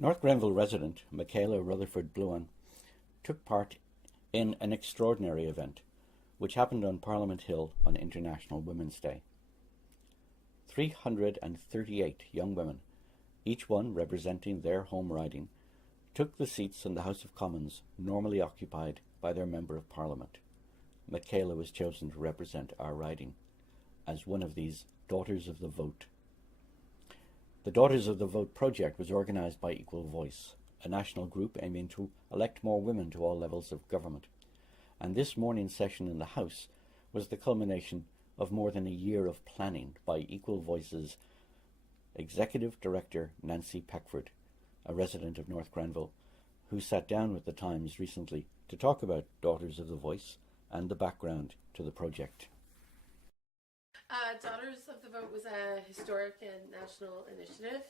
North Grenville resident Michaela Rutherford Bluan took part in an extraordinary event which happened on Parliament Hill on International Women's Day. 338 young women, each one representing their home riding, took the seats in the House of Commons normally occupied by their Member of Parliament. Michaela was chosen to represent our riding as one of these Daughters of the Vote. The Daughters of the Vote project was organised by Equal Voice, a national group aiming to elect more women to all levels of government. And this morning's session in the House was the culmination of more than a year of planning by Equal Voice's Executive Director Nancy Peckford, a resident of North Grenville, who sat down with the Times recently to talk about Daughters of the Voice and the background to the project. Daughters of the Vote was a historic and national initiative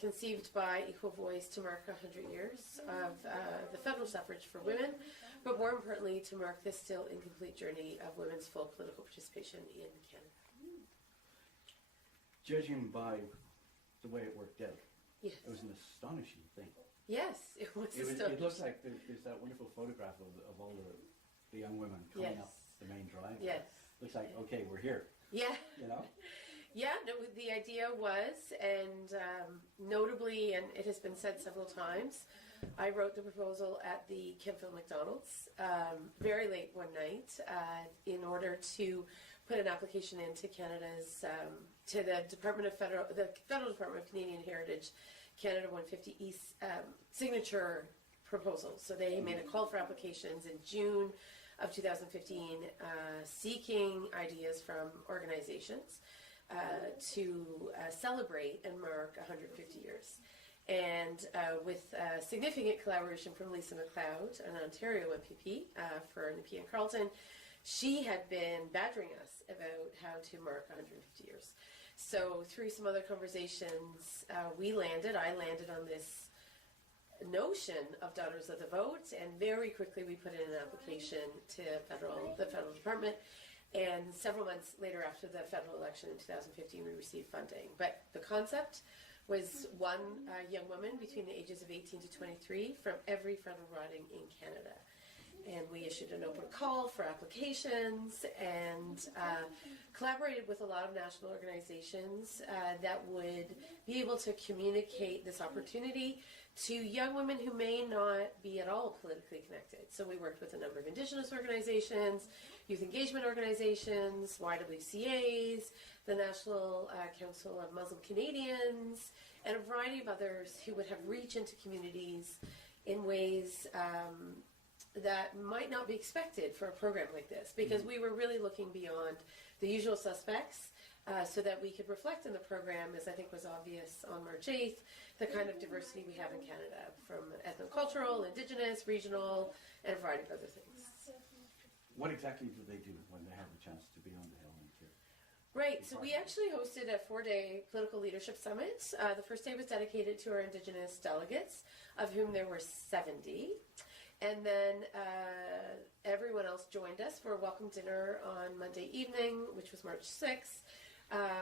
conceived by Equal Voice to mark 100 years of the federal suffrage for women, but more importantly to mark the still incomplete journey of women's full political participation in Canada. Judging by the way it worked out, yes, it was an astonishing thing. Yes, it was astonishing. It looks like there's that wonderful photograph of all the young women coming up the main drive. Yes. Looks like, okay, we're here. Yeah. You know? Yeah, no, the idea was, and notably, and it has been said several times, I wrote the proposal at the Kempville McDonald's very late one night in order to put an application into Canada's, to the Federal Department of Canadian Heritage, Canada 150 East signature proposal. So they made a call for applications in June of 2015, seeking ideas from organizations to celebrate and mark 150 years. And with significant collaboration from Lisa MacLeod, an Ontario MPP for Nepean and Carleton, she had been badgering us about how to mark 150 years. So through some other conversations, I landed on this notion of Daughters of the Vote, and very quickly we put in an application to the federal department, and several months later after the federal election in 2015 we received funding. But the concept was one young woman between the ages of 18 to 23 from every federal riding in Canada. And we issued an open call for applications and collaborated with a lot of national organizations that would be able to communicate this opportunity to young women who may not be at all politically connected. So we worked with a number of Indigenous organizations, youth engagement organizations, YWCAs, the National Council of Muslim Canadians, and a variety of others who would have reach into communities in ways that might not be expected for a program like this, because we were really looking beyond the usual suspects so that we could reflect in the program, as I think was obvious on March 8th, the kind of diversity we have in Canada, from ethnocultural, Indigenous, regional, and a variety of other things. What exactly do they do when they have the chance to be on the Hill and to? Right, so we actually hosted a 4-day political leadership summit. The first day was dedicated to our Indigenous delegates, of whom there were 70. And then everyone else joined us for a welcome dinner on Monday evening, which was March 6th,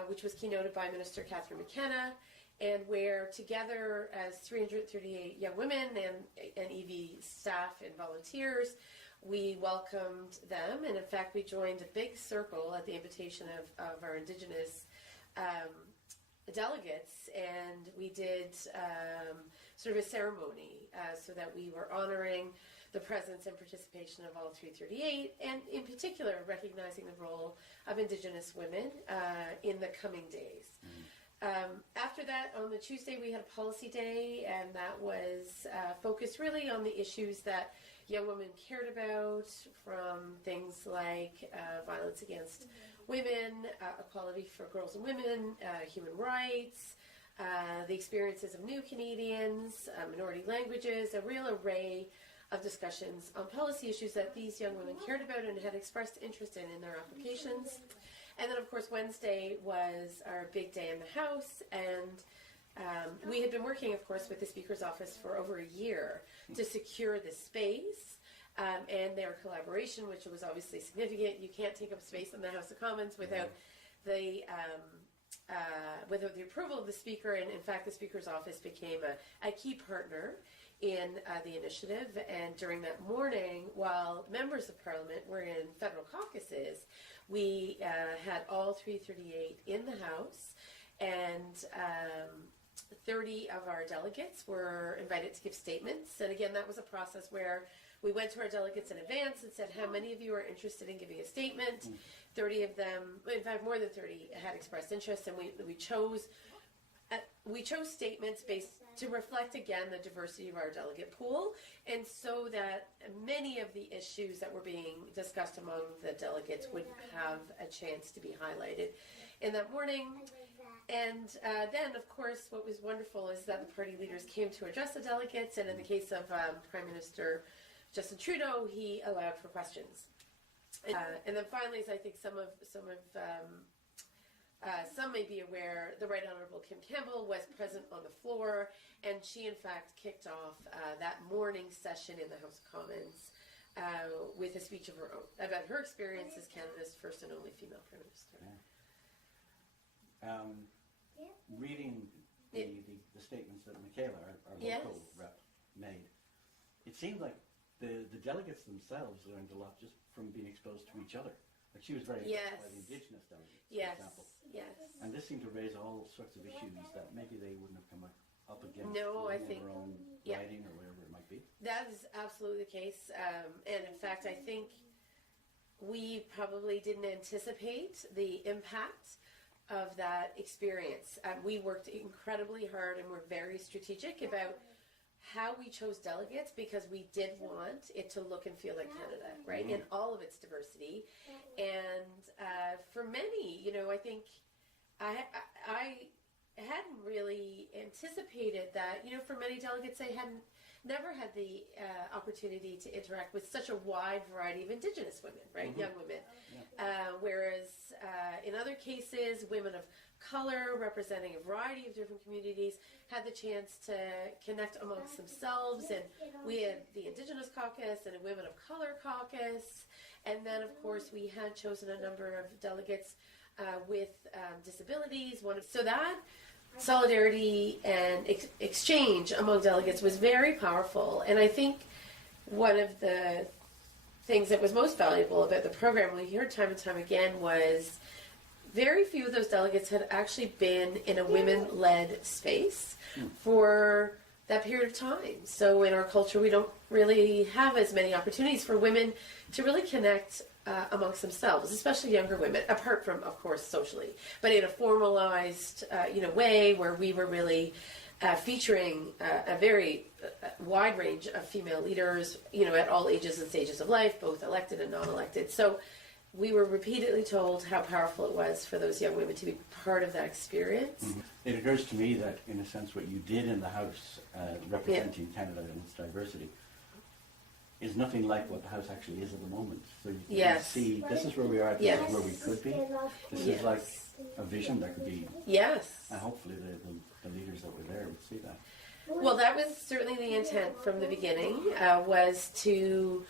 which was keynoted by Minister Catherine McKenna, and where together as 338 young women and EV staff and volunteers, we welcomed them. And in fact, we joined a big circle at the invitation of our Indigenous delegates, and we did sort of a ceremony so that we were honoring the presence and participation of all 338, and in particular recognizing the role of Indigenous women in the coming days. After that, on the Tuesday, we had a policy day, and that was focused really on the issues that young women cared about, from things like violence against women, equality for girls and women, human rights, the experiences of new Canadians, minority languages, a real array of discussions on policy issues that these young women cared about and had expressed interest in their applications. And then, of course, Wednesday was our big day in the House, and we had been working, of course, with the Speaker's office for over a year to secure the space and their collaboration, which was obviously significant. You can't take up space in the House of Commons without the with the approval of the Speaker, and in fact the Speaker's office became a key partner in the initiative. And during that morning, while members of Parliament were in federal caucuses, we had all 338 in the House, and 30 of our delegates were invited to give statements. And again, that was a process where we went to our delegates in advance and said, how many of you are interested in giving a statement? 30 of them, in fact more than 30, had expressed interest, and we chose statements based to reflect again the diversity of our delegate pool, and so that many of the issues that were being discussed among the delegates would have a chance to be highlighted in that morning. And then, of course, what was wonderful is that the party leaders came to address the delegates, and in the case of Prime Minister Justin Trudeau, he allowed for questions. And then finally, as I think some may be aware, the Right Honourable Kim Campbell was present on the floor, and she in fact kicked off that morning session in the House of Commons with a speech of her own about her experience as Canada's first and only female Prime Minister. Yeah. Reading the statements that Michaela, our local rep, made, it seemed like the delegates themselves learned a lot just from being exposed to each other. Like she was very exposed by the Indigenous delegates, for example. Yes. And this seemed to raise all sorts of issues that maybe they wouldn't have come up against I in think their own writing or whatever it might be. That is absolutely the case. And in fact, I think we probably didn't anticipate the impact of that experience. We worked incredibly hard and were very strategic about how we chose delegates, because we did want it to look and feel like Canada, right, in all of its diversity. And for many, I think I hadn't really anticipated that, for many delegates, they hadn't never had the opportunity to interact with such a wide variety of Indigenous women, right, young women. Whereas in other cases, women of color representing a variety of different communities had the chance to connect amongst themselves, and we had the Indigenous caucus and a Women of Color caucus, and then of course we had chosen a number of delegates with disabilities. So that solidarity and exchange among delegates was very powerful, and I think one of the things that was most valuable about the program, we heard time and time again, was very few of those delegates had actually been in a women-led space for that period of time. So in our culture, we don't really have as many opportunities for women to really connect amongst themselves, especially younger women, apart from, of course, socially, but in a formalized, way where we were really featuring a very wide range of female leaders, at all ages and stages of life, both elected and non-elected. So we were repeatedly told how powerful it was for those young women to be part of that experience. It occurs to me that, in a sense, what you did in the House, representing Canada and its diversity, is nothing like what the House actually is at the moment. So you can see, this is where we are, this is where we could be. This is like a vision that could be. And hopefully the leaders that were there would see that. Well, that was certainly the intent from the beginning, was to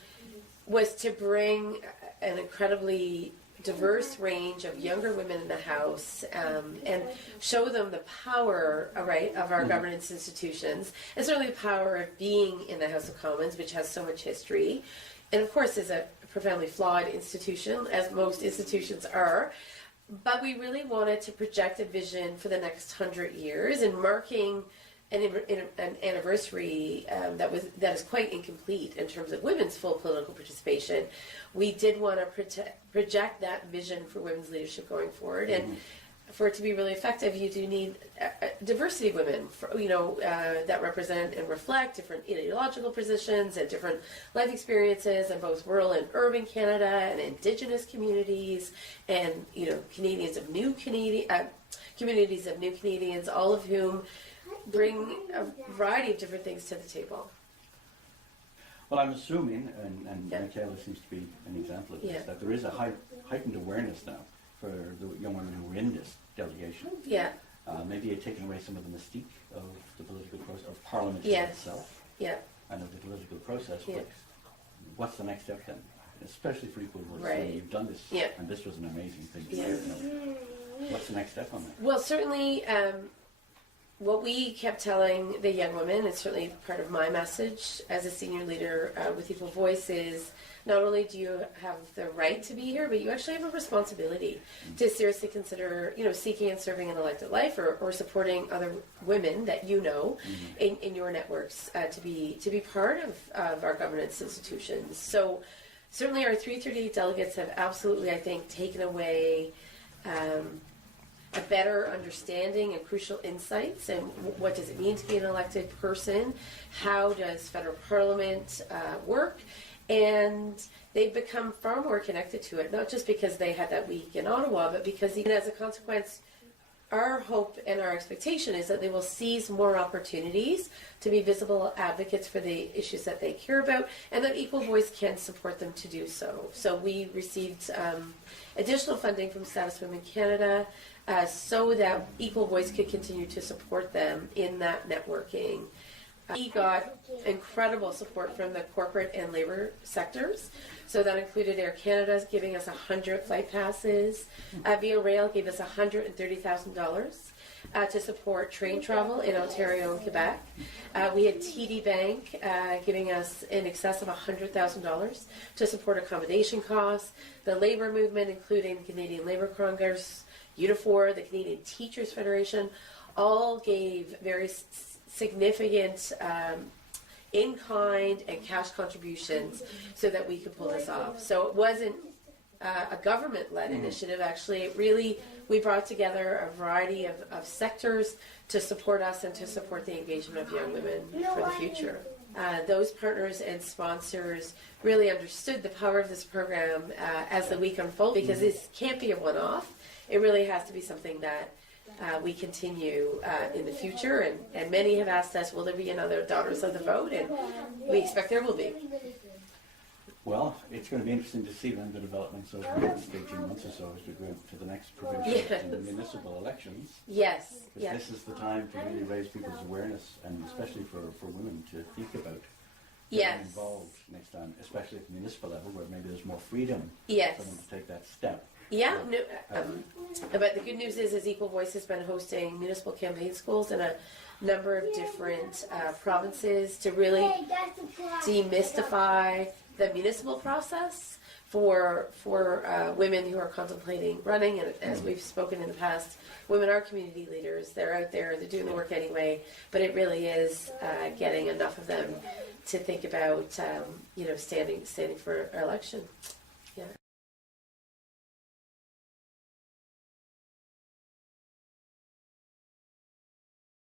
bring an incredibly diverse range of younger women in the House, and show them the power, of our governance institutions, and certainly the power of being in the House of Commons, which has so much history, and of course is a profoundly flawed institution, as most institutions are. But we really wanted to project a vision for the next 100 years, and marking an anniversary that is quite incomplete in terms of women's full political participation. We did want to project that vision for women's leadership going forward, and for it to be really effective, you do need a diversity of women, that represent and reflect different ideological positions and different life experiences in both rural and urban Canada, and Indigenous communities, and communities of new Canadians, all of whom bring a variety of different things to the table. Well, I'm assuming, and Michaela seems to be an example of this, that there is a heightened awareness now for the young women who were in this delegation. Maybe you're taking away some of the mystique of the political process, of Parliament itself, and of the political process. But what's the next step then? Especially for equal voice. You've done this, and this was an amazing thing. What's the next step on that? Well, certainly, what we kept telling the young women, and certainly part of my message as a senior leader with Equal Voice, is not only do you have the right to be here, but you actually have a responsibility to seriously consider, seeking and serving an elected life, or supporting other women that in your networks to be part of our governance institutions. So certainly our 338 delegates have absolutely, I think, taken away a better understanding and crucial insights, and what does it mean to be an elected person? How does federal parliament work? And they've become far more connected to it, not just because they had that week in Ottawa, but because even as a consequence, our hope and our expectation is that they will seize more opportunities to be visible advocates for the issues that they care about, and that Equal Voice can support them to do so. So we received additional funding from Status Women Canada so that Equal Voice could continue to support them in that networking. We got incredible support from the corporate and labor sectors. So that included Air Canada giving us 100 flight passes. Via Rail gave us $130,000 to support train travel in Ontario and Quebec. We had TD Bank giving us in excess of $100,000 to support accommodation costs. The labor movement, including the Canadian Labour Congress, UNIFOR, the Canadian Teachers Federation, all gave very significant in-kind and cash contributions so that we could pull this off. So it wasn't a government-led initiative. Actually, we brought together a variety of sectors to support us and to support the engagement of young women for the future. Those partners and sponsors really understood the power of this program as the week unfolded, because this can't be a one-off. It really has to be something that we continue in the future, and many have asked us, will there be another Daughters of the Vote? And we expect there will be. Well, it's going to be interesting to see then the developments over the next 18 months or so as we go to the next provincial and municipal elections. Yes. Because this is the time to really raise people's awareness, and especially for women to think about getting involved next time, especially at the municipal level where maybe there's more freedom for them to take that step. Yeah, but the good news is Equal Voice has been hosting municipal campaign schools in a number of different provinces to really demystify the municipal process for women who are contemplating running. And as we've spoken in the past, women are community leaders. They're out there, they're doing the work anyway, but it really is getting enough of them to think about standing for election.